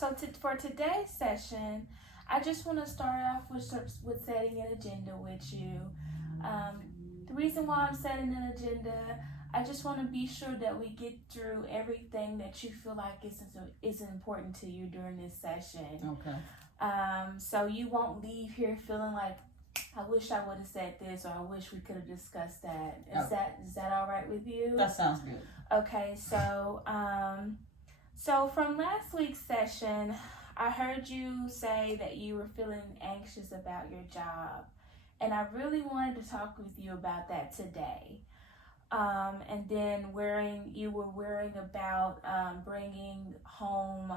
For today's session, I just want to start off with setting an agenda with you. Um, the reason why I'm setting an agenda, I just want to be sure that we get through everything that you feel like is important to you during this session. Okay. So you won't leave here feeling like, I wish I would have said this, or I wish we could have discussed that. Is that all right with you? That sounds good. Okay, so from last week's session, I heard you say that you were feeling anxious about your job, and I really wanted to talk with you about that today. And then you were worrying about bringing home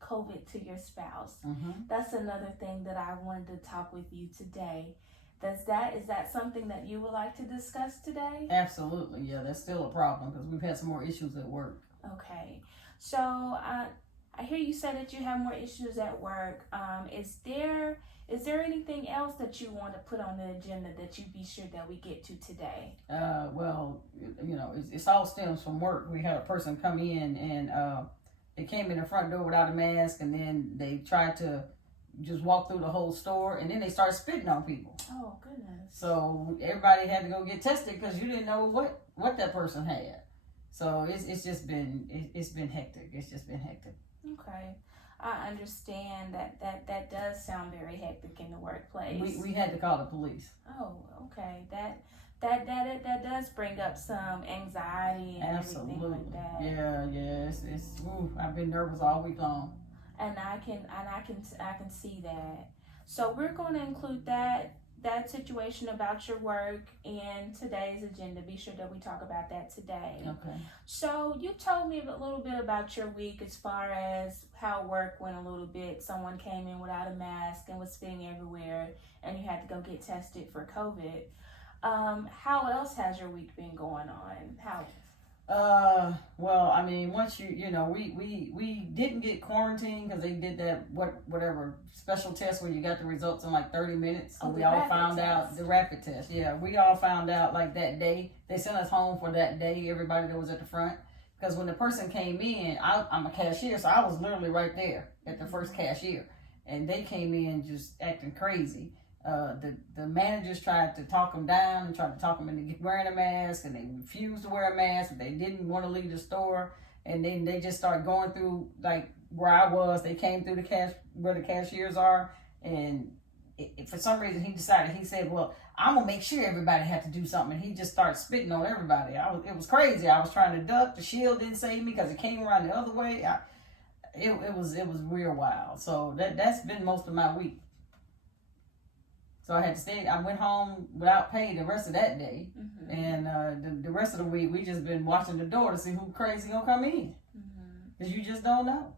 COVID to your spouse. Mm-hmm. That's another thing that I wanted to talk with you today. Is that something that you would like to discuss today? Absolutely, yeah. That's still a problem because we've had some more issues at work. Okay, so I hear you say that you have more issues at work. Is there anything else that you want to put on the agenda that you be sure that we get to today? Well, it's all stems from work. We had a person come in and they came in the front door without a mask, and then they tried to just walk through the whole store, and then they started spitting on people. Oh, goodness. So everybody had to go get tested because you didn't know what that person had. So it's been hectic. It's just been hectic. Okay. I understand that does sound very hectic in the workplace. We had to call the police. Oh, okay. That does bring up some anxiety and Absolutely. everything like that. Yeah. I've been nervous all week long. And I can see that. So we're going to include that situation about your work in today's agenda. Be sure that we talk about that today. Okay. So you told me a little bit about your week as far as how work went a little bit. Someone came in without a mask and was spitting everywhere, and you had to go get tested for COVID. How else has your week been going on? Well, I mean, once we didn't get quarantined because they did that whatever special test where you got the results in like 30 minutes. So we all found out the rapid test. Yeah, we all found out like that day. They sent us home for that day. Everybody that was at the front, because when the person came in, I'm a cashier, so I was literally right there at the first cashier, and they came in just acting crazy. The managers tried to talk them down and tried to talk them into wearing a mask, and they refused to wear a mask. They didn't want to leave the store, and then they just started going through like where I was. They came through where the cashiers are, and for some reason he said, well, I'm gonna make sure everybody had to do something, and he just started spitting on everybody. It was crazy. I was trying to duck. The shield didn't save me because it came around the other way. It was real wild. So that's been most of my week. So I had to stay. I went home without pay the rest of that day, and the rest of the week we just been watching the door to see who crazy gonna come in, because you just don't know.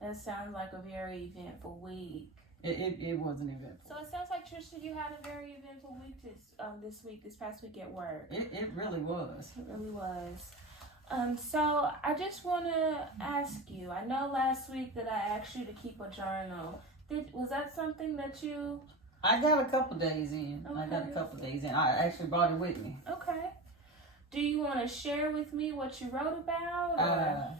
That sounds like a very eventful week. It was an event. So it sounds like, Trisha, you had a very eventful week this past week at work. It really was. It really was. So I just want to ask you. I know last week that I asked you to keep a journal. Was that something that you? I got a couple days in. Okay. I actually brought it with me. Okay. Do you want to share with me what you wrote about?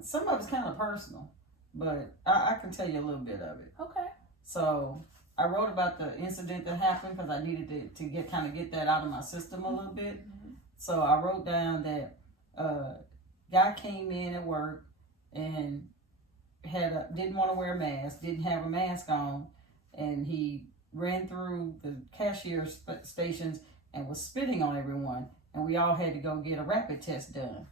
Some of it's kind of personal, but I can tell you a little bit of it. Okay. So I wrote about the incident that happened because I needed to get that out of my system a little bit. Mm-hmm. So I wrote down that guy came in at work and didn't want to wear a mask, didn't have a mask on, and he ran through the cashier stations and was spitting on everyone, and we all had to go get a rapid test done.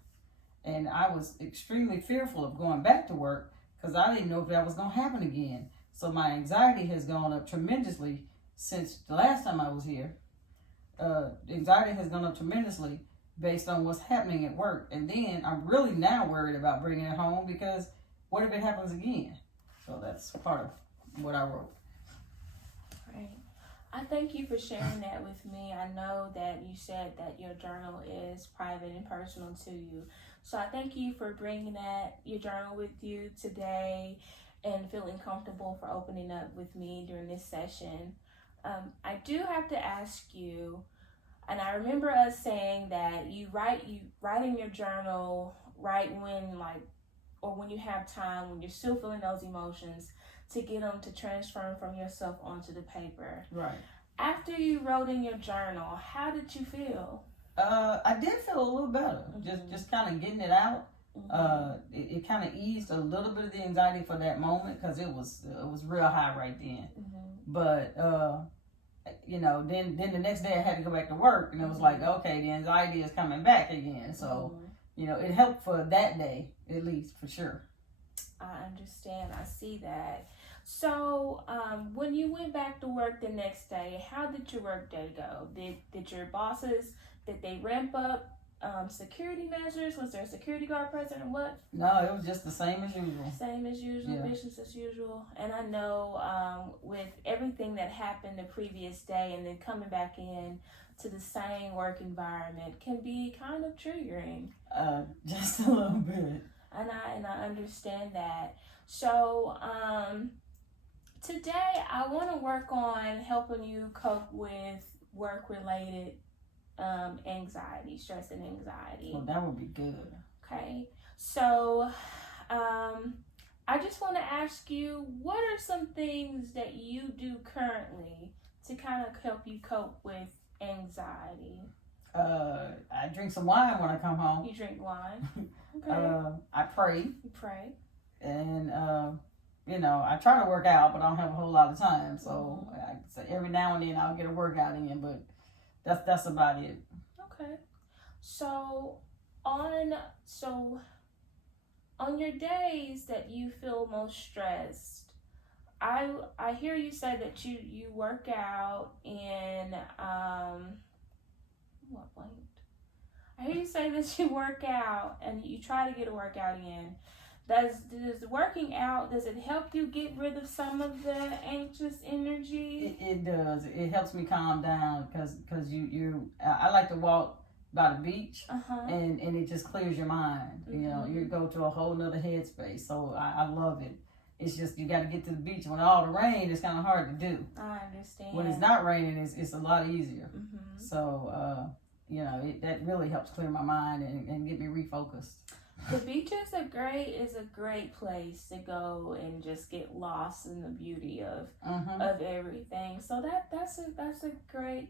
And I was extremely fearful of going back to work because I didn't know if that was going to happen again. So my anxiety has gone up tremendously since the last time I was here. The anxiety has gone up tremendously based on what's happening at work. And then I'm really now worried about bringing it home because what if it happens again? So that's part of what I wrote. Right. I thank you for sharing that with me. I know that you said that your journal is private and personal to you. So I thank you for bringing your journal with you today and feeling comfortable for opening up with me during this session. I do have to ask you, and I remember us saying that you write in your journal right when like or when you have time, when you're still feeling those emotions, to get them to transfer from yourself onto the paper. Right. After you wrote in your journal, how did you feel? I did feel a little better. Just kind of getting it out. It kind of eased a little bit of the anxiety for that moment, because it was real high right then. But you know, then the next day I had to go back to work, and it was like, okay, the anxiety is coming back again. So you know, it helped for that day, at least, for sure. I understand. I see that. So, when you went back to work the next day, how did your work day go? Did your bosses, did they ramp up security measures? Was there a security guard present or what? No, it was just the same as usual. Same as usual, Yeah. business as usual. And I know with everything that happened the previous day and then coming back in to the same work environment can be kind of triggering. Just a little bit. And I understand that. So, today I want to work on helping you cope with work-related anxiety, stress and anxiety. Well, that would be good. Okay. So, I just want to ask you, what are some things that you do currently to kind of help you cope with anxiety? I drink some wine when I come home. You drink wine. Okay. I pray. You pray. And you know, I try to work out, but I don't have a whole lot of time. So every now and then I'll get a workout in, but that's about it. Okay. So on your days that you feel most stressed, I hear you say that you work out and I hear you say that you work out and you try to get a workout in. Does working out, does it help you get rid of some of the anxious energy? It does. It helps me calm down, because I like to walk by the beach, and it just clears your mind. You know, you go to a whole nother headspace. So I love it. It's just you got to get to the beach. When all the rain, it's kind of hard to do. I understand. When it's not raining, it's a lot easier. So you know, that really helps clear my mind and get me refocused. The beach is a great place to go and just get lost in the beauty of everything. So that's a great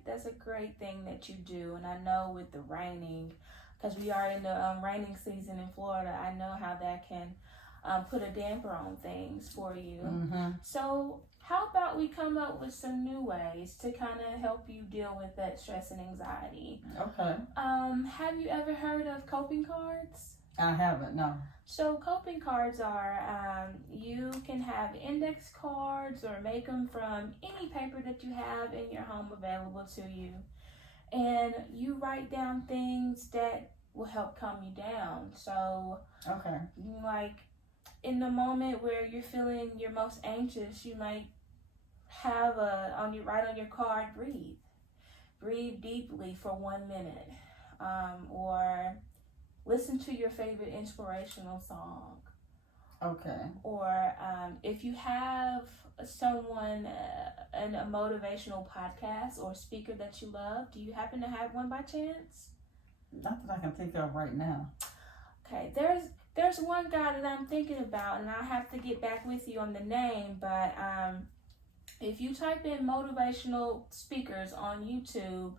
thing that you do. And I know with the raining, because we are in the raining season in Florida, I know how that can put a damper on things for you. So how about we come up with some new ways to kind of help you deal with that stress and anxiety? Okay. Have you ever heard of coping cards? I haven't, no. So coping cards are, you can have index cards or make them from any paper that you have in your home available to you. And you write down things that will help calm you down. So, okay, like in the moment where you're feeling your most anxious, you might have write on your card, breathe deeply for 1 minute, or listen to your favorite inspirational song. Okay. Or if you have someone, a motivational podcast or speaker that you love, do you happen to have one by chance? Not that I can think of right now. Okay, there's one guy that I'm thinking about, and I have to get back with you on the name, but if you type in motivational speakers on YouTube,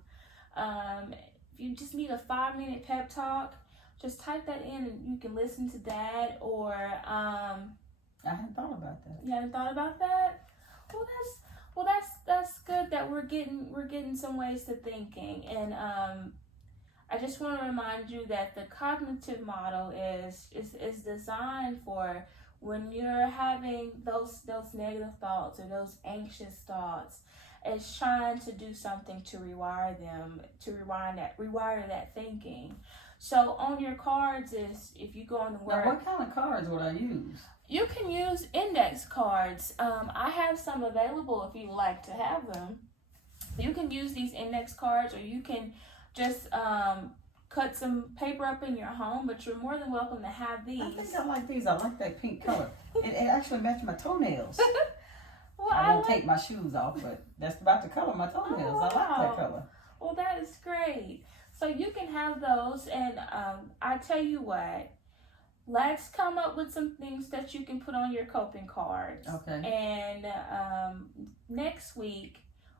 if you just need a 5-minute pep talk, just type that in and you can listen to that. Or I hadn't thought about that. You haven't thought about that? Well, that's good that we're getting some ways to thinking. And I just want to remind you that the cognitive model is designed for when you're having those negative thoughts or those anxious thoughts. It's trying to do something to rewire them, to rewire that thinking. So on your cards is, if you go on the word. Now, what kind of cards would I use? You can use index cards. I have some available if you like to have them. You can use these index cards, or you can just cut some paper up in your home, but you're more than welcome to have these. I think I like these. I like that pink color. It actually matches my toenails. Well, I won't take my shoes off, but that's about the color of my toenails. Oh, wow. I like that color. Well, that is great. So you can have those, and I tell you what, let's come up with some things that you can put on your coping cards. Okay. And next week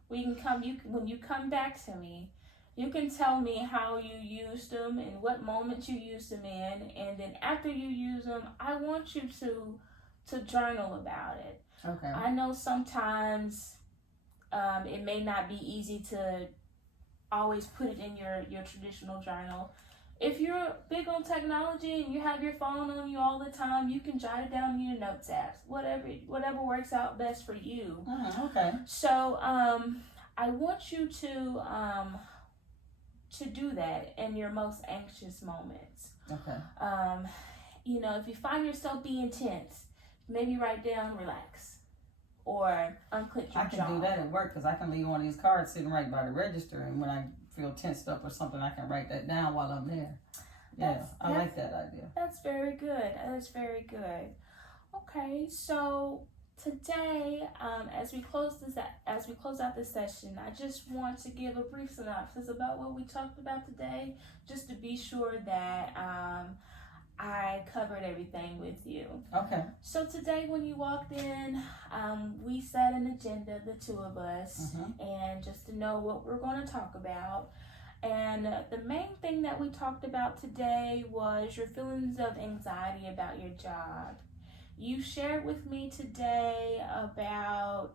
we can come. When you come back to me, you can tell me how you used them and what moments you used them in, and then after you use them, I want you to journal about it. Okay. I know sometimes it may not be easy to always put it in your traditional journal. If you're big on technology and you have your phone on you all the time, you can jot it down in your notes apps. Whatever works out best for you. Okay. So I want you to do that in your most anxious moments. Okay. If you find yourself being tense, maybe write down relax or unclench your jaw. I can do that at work because I can leave one of these cards sitting right by the register, and when I feel tensed up or something, I can write that down while I'm there. Yeah, I like that idea. That's very good. That's very good. Okay, so today, as we close out this session, I just want to give a brief synopsis about what we talked about today, just to be sure that I covered everything with you. Okay. So today when you walked in, we set an agenda, the two of us, and just to know what we're going to talk about. And the main thing that we talked about today was your feelings of anxiety about your job. You shared with me today about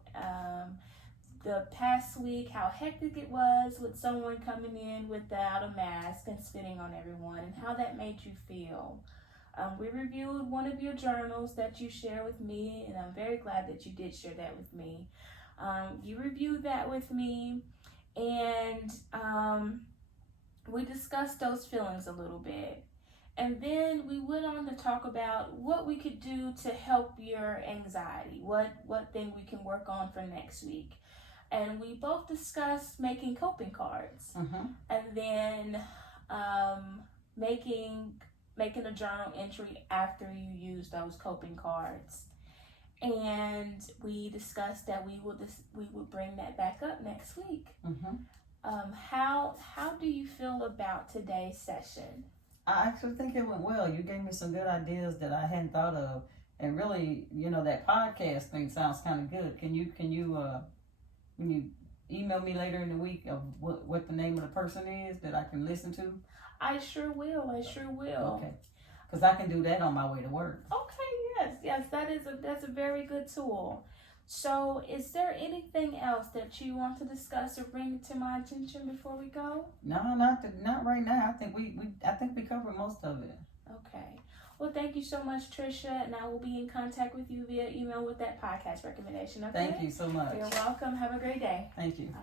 the past week, how hectic it was with someone coming in without a mask and spitting on everyone, and how that made you feel. We reviewed one of your journals that you shared with me, and I'm very glad that you did share that with me. You reviewed that with me, and we discussed those feelings a little bit. And then we went on to talk about what we could do to help your anxiety, what thing we can work on for next week. And we both discussed making coping cards, and then making a journal entry after you use those coping cards. And we discussed that we would bring that back up next week. How do you feel about today's session? I actually think it went well. You gave me some good ideas that I hadn't thought of, and really, that podcast thing sounds kind of good. Can you when you email me later in the week of what the name of the person is that I can listen to? I sure will. Okay, because I can do that on my way to work. Okay, yes, that's a very good tool. So, is there anything else that you want to discuss or bring to my attention before we go? No, not right now. I think we covered most of it. Okay. Well, thank you so much, Trisha, and I will be in contact with you via email with that podcast recommendation. Okay. Thank you so much. You're welcome. Have a great day. Thank you.